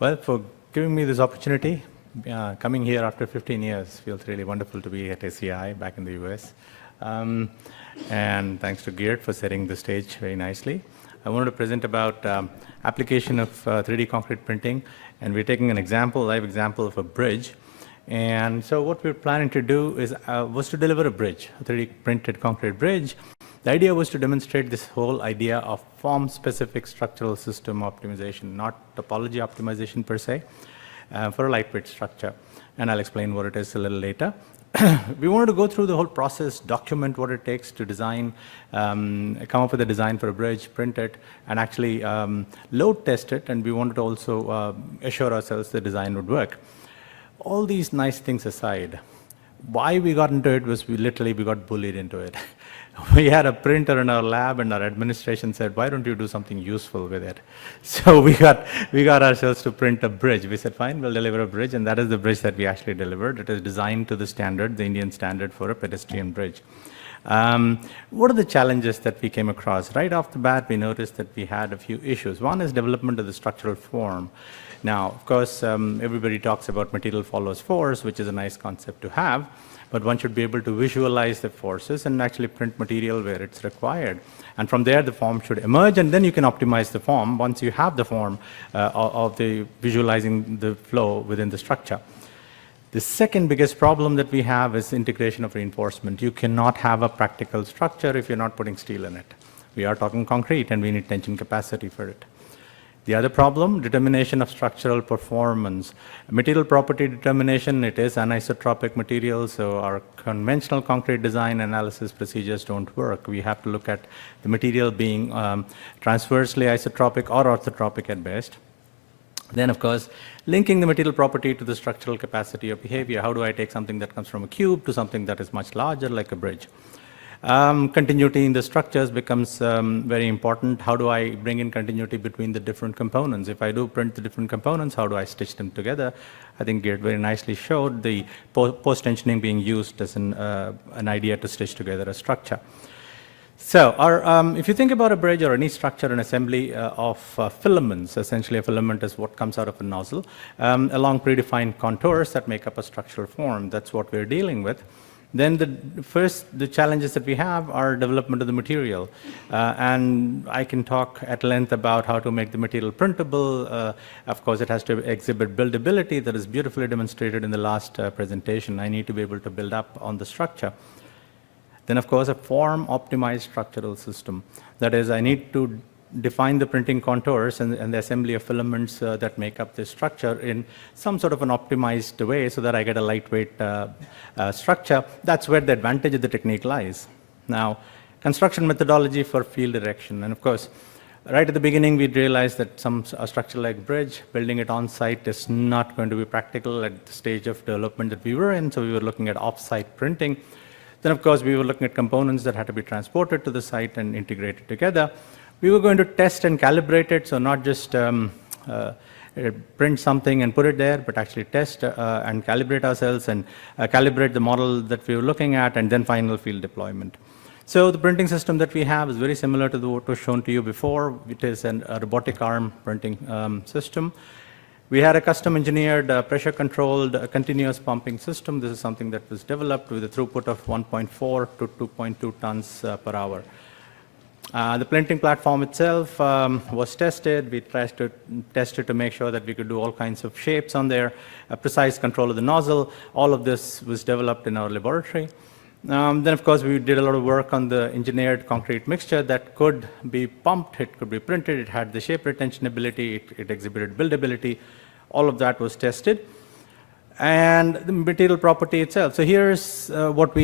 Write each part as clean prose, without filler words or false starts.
Well, for giving me this opportunity, coming here after 15 years feels really wonderful to be at ACI back in the US. And thanks to Geert for setting the stage very nicely. I wanted to present about application of 3D concrete printing, and we're taking an example, live example of a bridge. And so what we're planning to do is was to deliver a bridge, a 3D printed concrete bridge. The idea was to demonstrate this whole idea of form-specific structural system optimization, not topology optimization per se, for a lightweight structure. And I'll explain what it is a little later. We wanted to go through the whole process, document what it takes to design, come up with a design for a bridge, print it, and actually load test it. And we wanted to also assure ourselves the design would work. All these nice things aside, why we got into it was we got bullied into it. We had a printer in our lab, and our administration said, "Why don't you do something useful with it?" So we got ourselves to print a bridge. We said, "Fine, we'll deliver a bridge," and that is the bridge that we actually delivered. It is designed to the standard, the Indian standard for a pedestrian bridge. What are the challenges that we came across? Right off the bat, we noticed that we had a few issues. One is development of the structural form. Now, of course, everybody talks about material follows force, which is a nice concept to have, but one should be able to visualize the forces and actually print material where it's required. And from there, the form should emerge, and then you can optimize the form once you have the form of the visualizing the flow within the structure. The second biggest problem that we have is integration of reinforcement. You cannot have a practical structure if you're not putting steel in it. We are talking concrete, and we need tension capacity for it. The other problem, determination of structural performance. Material property determination, it is anisotropic material, so our conventional concrete design analysis procedures don't work. We have to look at the material being transversely isotropic or orthotropic at best. Then, of course, linking the material property to the structural capacity of behavior. How do I take something that comes from a cube to something that is much larger, like a bridge? Continuity in the structures becomes very important. How do I bring in continuity between the different components? If I do print the different components, how do I stitch them together? I think Geert very nicely showed the post-tensioning being used as an idea to stitch together a structure. So if you think about a bridge or any structure, an assembly of filaments, essentially a filament is what comes out of a nozzle, along predefined contours that make up a structural form. That's what we're dealing with. Then the challenges that we have are development of the material. And I can talk at length about how to make the material printable. Of course, it has to exhibit buildability that is beautifully demonstrated in the last presentation. I need to be able to build up on the structure. Then, of course, a form-optimized structural system. That is, I need to define the printing contours and the assembly of filaments that make up this structure in some sort of an optimized way so that I get a lightweight structure. That's where the advantage of the technique lies. Now, construction methodology for field direction. And of course, right at the beginning, we realized that a structure like bridge, building it on site is not going to be practical at the stage of development that we were in, so we were looking at off-site printing. Then, of course, we were looking at components that had to be transported to the site and integrated together. We were going to test and calibrate it, so not just print something and put it there, but actually test and calibrate ourselves and calibrate the model that we were looking at, and then final field deployment. So the printing system that we have is very similar to what was shown to you before. It is a robotic arm printing system. We had a custom engineered pressure-controlled continuous pumping system. This is something that was developed with a throughput of 1.4 to 2.2 tons per hour. The printing platform itself was tested. We tried to test it to make sure that we could do all kinds of shapes on there, precise control of the nozzle. All of this was developed in our laboratory. Then, of course, we did a lot of work on the engineered concrete mixture that could be pumped, it could be printed, it had the shape retention ability, it exhibited buildability. All of that was tested. And the material property itself. So here's what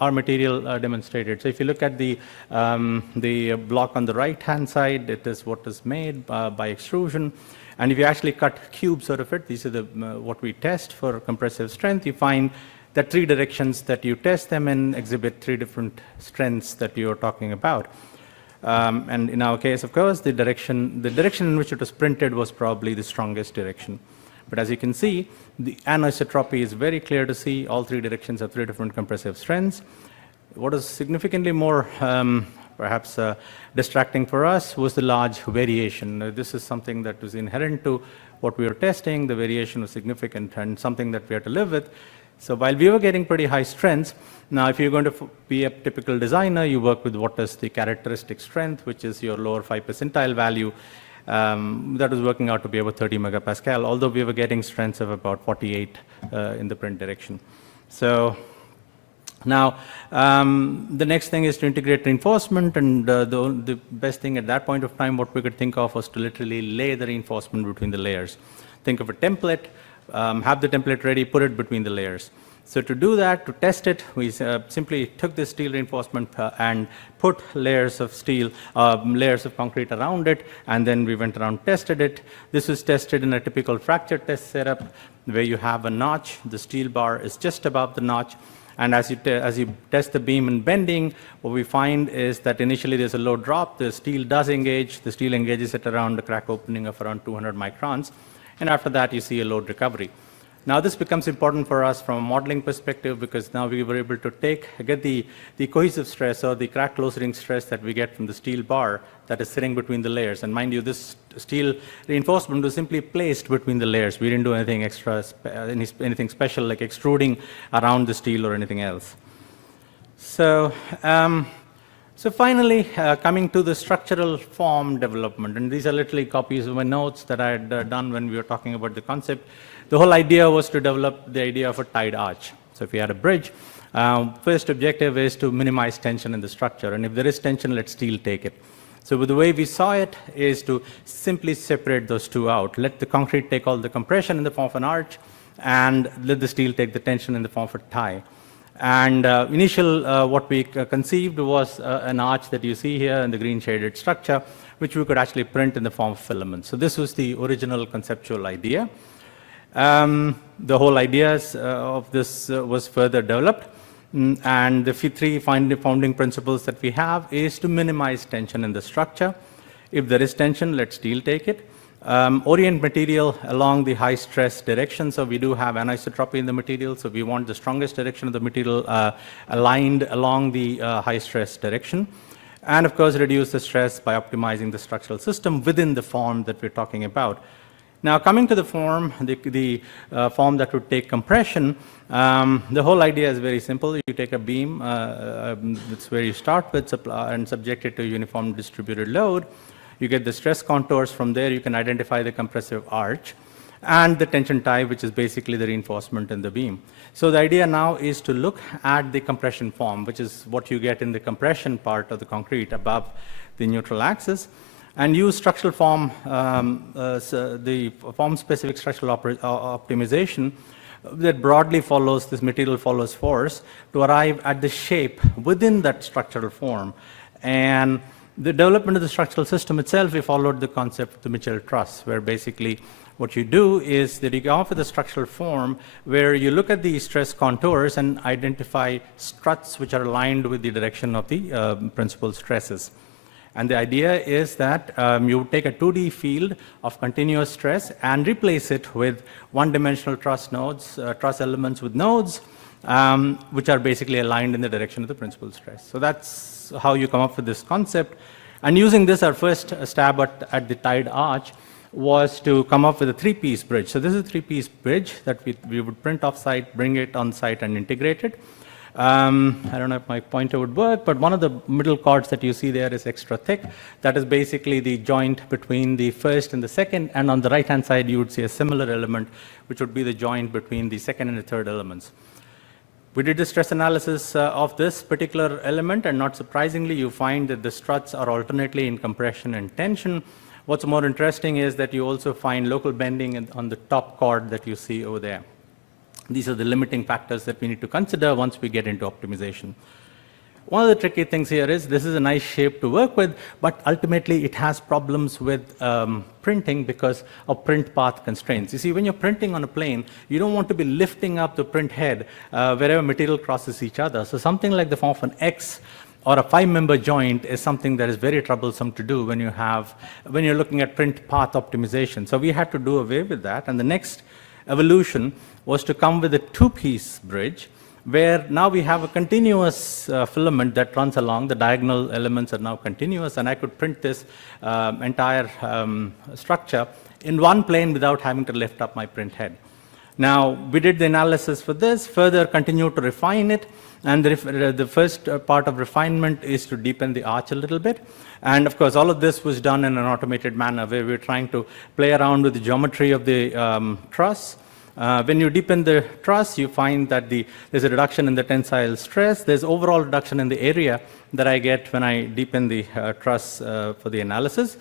our material demonstrated. So if you look at the block on the right-hand side, it is what is made by extrusion. And if you actually cut cubes out of it, these are what we test for compressive strength. You find that 3 directions that you test them in exhibit 3 different strengths that you're talking about. And in our case, of course, the direction in which it was printed was probably the strongest direction. But as you can see, the anisotropy is very clear to see. All 3 directions have 3 different compressive strengths. What is significantly more perhaps distracting for us was the large variation. This is something that was inherent to what we were testing, the variation was significant and something that we had to live with. So while we were getting pretty high strengths, now if you're going to be a typical designer, you work with what is the characteristic strength, which is your lower 5 percentile value. That was working out to be about 30 megapascal, although we were getting strengths of about 48 in the print direction. So now, the next thing is to integrate reinforcement, and the best thing at that point of time, what we could think of was to literally lay the reinforcement between the layers. Think of a template, have the template ready, put it between the layers. So to do that, to test it, we simply took the steel reinforcement and put layers of steel, layers of concrete around it, and then we went around, tested it. This was tested in a typical fracture test setup, where you have a notch, the steel bar is just above the notch, and as you test the beam in bending, what we find is that initially there's a low drop, the steel does engage, the steel engages at around a crack opening of around 200 microns, and after that you see a load recovery. Now this becomes important for us from a modeling perspective, because now we were able to get the cohesive stress or the crack closing stress that we get from the steel bar that is sitting between the layers. And mind you, this steel reinforcement was simply placed between the layers. We didn't do anything extra, anything special like extruding around the steel or anything else. So, so finally, coming to the structural form development, and these are literally copies of my notes that I had done when we were talking about the concept. The whole idea was to develop the idea of a tied arch. So if you had a bridge, first objective is to minimize tension in the structure, and if there is tension, let steel take it. So the way we saw it is to simply separate those two out. Let the concrete take all the compression in the form of an arch, and let the steel take the tension in the form of a tie. And what we conceived was an arch that you see here in the green shaded structure, which we could actually print in the form of filaments. So this was the original conceptual idea. The whole ideas of this was further developed, and the three founding principles that we have is to minimize tension in the structure. If there is tension, let steel take it. Orient material along the high stress direction, so we do have anisotropy in the material, so we want the strongest direction of the material aligned along the high stress direction. And of course, reduce the stress by optimizing the structural system within the form that we're talking about. Now, coming to the form, the form that would take compression, the whole idea is very simple. You take a beam, that's where you start with, and subject it to uniform distributed load. You get the stress contours. From there, you can identify the compressive arch and the tension tie, which is basically the reinforcement in the beam. So the idea now is to look at the compression form, which is what you get in the compression part of the concrete above the neutral axis, and use structural form, the form-specific structural optimization that broadly follows this material follows force to arrive at the shape within that structural form. And the development of the structural system itself, we followed the concept of the Mitchell truss, where basically what you do is that you go off with a structural form where you look at the stress contours and identify struts which are aligned with the direction of the principal stresses. And the idea is that you take a 2D field of continuous stress and replace it with one-dimensional truss nodes, truss elements with nodes, which are basically aligned in the direction of the principal stress. So that's how you come up with this concept. And using this, our first stab at the tied arch was to come up with a three-piece bridge. So this is a three-piece bridge that we would print off-site, bring it on-site, and integrate it. I don't know if my pointer would work, but one of the middle chords that you see there is extra thick. That is basically the joint between the first and the second, and on the right-hand side, you would see a similar element, which would be the joint between the second and the third elements. We did the stress analysis of this particular element, and not surprisingly, you find that the struts are alternately in compression and tension. What's more interesting is that you also find local bending on the top chord that you see over there. These are the limiting factors that we need to consider once we get into optimization. One of the tricky things here is this is a nice shape to work with, but ultimately it has problems with printing because of print path constraints. You see, when you're printing on a plane, you don't want to be lifting up the print head wherever material crosses each other. So something like the form of an X or a 5-member joint is something that is very troublesome to do when you're looking at print path optimization. So we had to do away with that, and the next evolution was to come with a two-piece bridge, where now we have a continuous filament that runs along. The diagonal elements are now continuous, and I could print this entire structure in one plane without having to lift up my print head. Now, we did the analysis for this, further continued to refine it, and the first part of refinement is to deepen the arch a little bit. And of course, all of this was done in an automated manner where we were trying to play around with the geometry of the truss. When you deepen the truss, you find that there's a reduction in the tensile stress. There's overall reduction in the area that I get when I deepen the truss for the analysis.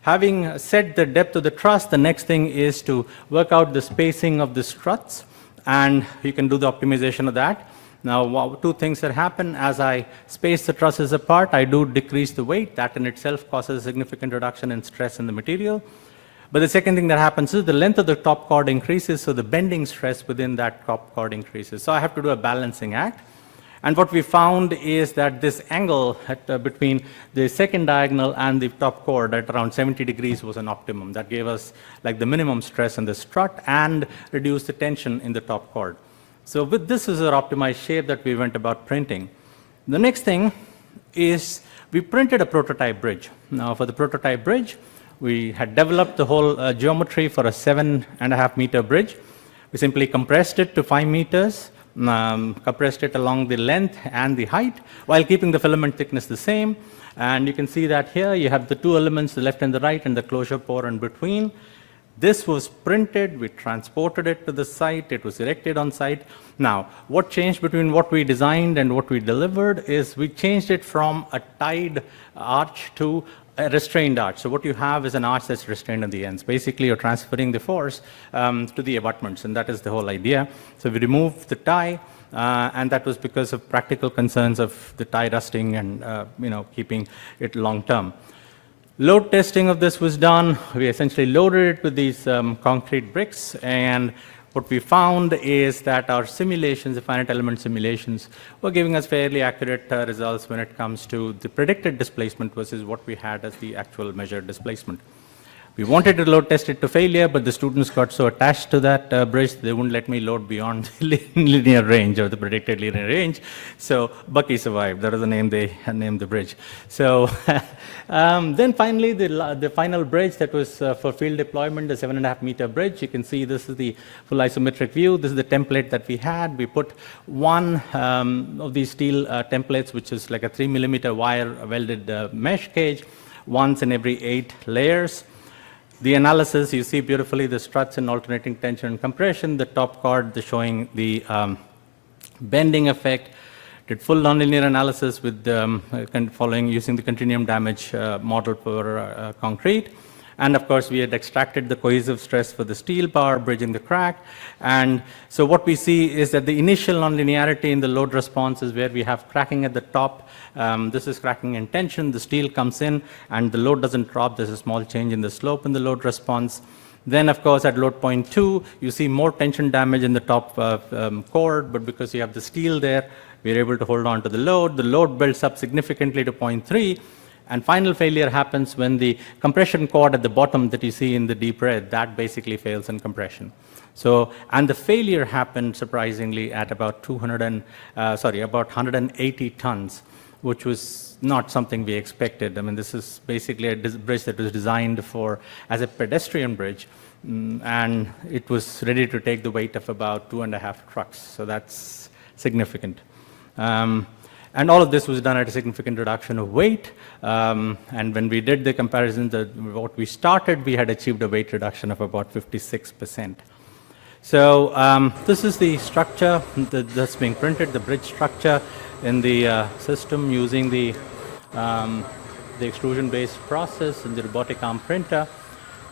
Having set the depth of the truss, the next thing is to work out the spacing of the struts, and you can do the optimization of that. Now, two things that happen as I space the trusses apart, I do decrease the weight. That in itself causes a significant reduction in stress in the material. But the second thing that happens is the length of the top chord increases, so the bending stress within that top chord increases. So I have to do a balancing act. And what we found is that this angle between the second diagonal and the top chord at around 70 degrees was an optimum. That gave us like the minimum stress in the strut and reduced the tension in the top chord. So with this as our optimized shape that we went about printing. The next thing is we printed a prototype bridge. Now for the prototype bridge, we had developed the whole geometry for a 7.5 meter bridge. We simply compressed it to 5 meters. Compressed it along the length and the height while keeping the filament thickness the same. And you can see that here you have the two elements, the left and the right, and the closure pore in between. This was printed, we transported it to the site, it was erected on site. Now, what changed between what we designed and what we delivered is we changed it from a tied arch to a restrained arch. So what you have is an arch that's restrained on the ends. Basically, you're transferring the force to the abutments, and that is the whole idea. So we removed the tie, and that was because of practical concerns of the tie rusting and keeping it long term. Load testing of this was done. We essentially loaded it with these concrete bricks, and what we found is that our simulations, the finite element simulations, were giving us fairly accurate results when it comes to the predicted displacement versus what we had as the actual measured displacement. We wanted to load test it to failure, but the students got so attached to that bridge, they wouldn't let me load beyond the linear range or the predicted linear range. So Bucky survived. That was the name they named the bridge. So then finally, the final bridge that was for field deployment, the 7.5 meter bridge. You can see this is the full isometric view. This is the template that we had. We put one of these steel templates, which is like a 3 millimeter wire welded mesh cage, once in every 8 layers. The analysis, you see beautifully the struts in alternating tension and compression, the top chord showing the bending effect, did full nonlinear analysis with using the continuum damage model for concrete. And of course, we had extracted the cohesive stress for the steel bar, bridging the crack. And so what we see is that the initial nonlinearity in the load response is where we have cracking at the top. This is cracking in tension. The steel comes in, and the load doesn't drop. There's a small change in the slope in the load response. Then, of course, at load point 2, you see more tension damage in the top chord, but because you have the steel there, we're able to hold on to the load. The load builds up significantly to point 3. And final failure happens when the compression chord at the bottom that you see in the deep red, that basically fails in compression. So, and the failure happened surprisingly at about about 180 tons, which was not something we expected. I mean, this is basically a bridge that was designed as a pedestrian bridge, and it was ready to take the weight of about 2.5 trucks. So that's significant. And all of this was done at a significant reduction of weight. And when we did the comparison, what we started, we had achieved a weight reduction of about 56%. So this is the structure that's being printed, the bridge structure in the system using the extrusion-based process in the robotic arm printer.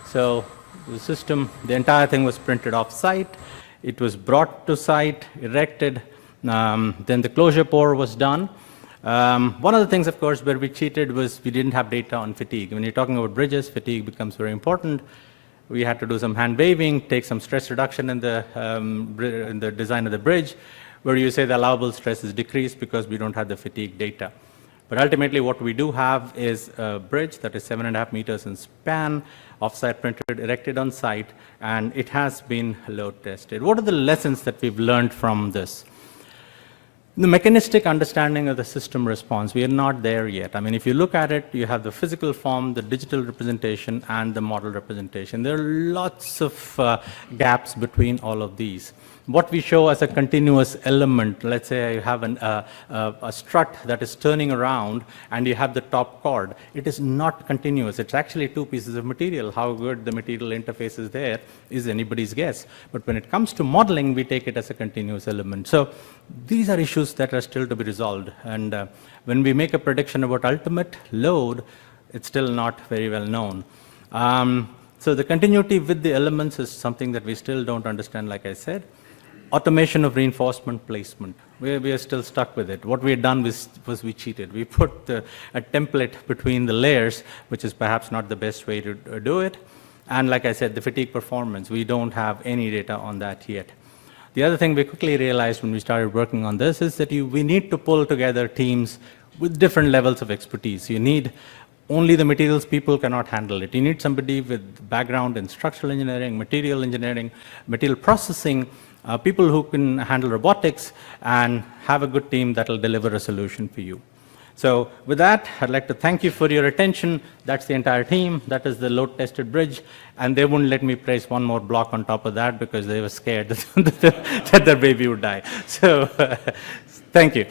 So the system, the entire thing was printed off-site. It was brought to site, erected. Then the closure pore was done. One of the things, of course, where we cheated was we didn't have data on fatigue. When you're talking about bridges, fatigue becomes very important. We had to do some hand waving, take some stress reduction in the design of the bridge, where you say the allowable stress is decreased because we don't have the fatigue data. But ultimately, what we do have is a bridge that is 7.5 meters in span, off-site printed, erected on site, and it has been load tested. What are the lessons that we've learned from this? The mechanistic understanding of the system response, we are not there yet. I mean, if you look at it, you have the physical form, the digital representation, and the model representation. There are lots of gaps between all of these. What we show as a continuous element, let's say you have a strut that is turning around and you have the top chord. It is not continuous. It's actually two pieces of material. How good the material interface is there is anybody's guess. But when it comes to modeling, we take it as a continuous element. So these are issues that are still to be resolved. And when we make a prediction about ultimate load, it's still not very well known. So the continuity with the elements is something that we still don't understand, like I said. Automation of reinforcement placement. We are still stuck with it. What we had done was we cheated. We put a template between the layers, which is perhaps not the best way to do it. And like I said, the fatigue performance, we don't have any data on that yet. The other thing we quickly realized when we started working on this is that we need to pull together teams with different levels of expertise. You need only the materials people cannot handle it. You need somebody with background in structural engineering, material processing, people who can handle robotics, and have a good team that will deliver a solution for you. So with that, I'd like to thank you for your attention. That's the entire team. That is the load-tested bridge. And they wouldn't let me place one more block on top of that because they were scared that their baby would die. So thank you.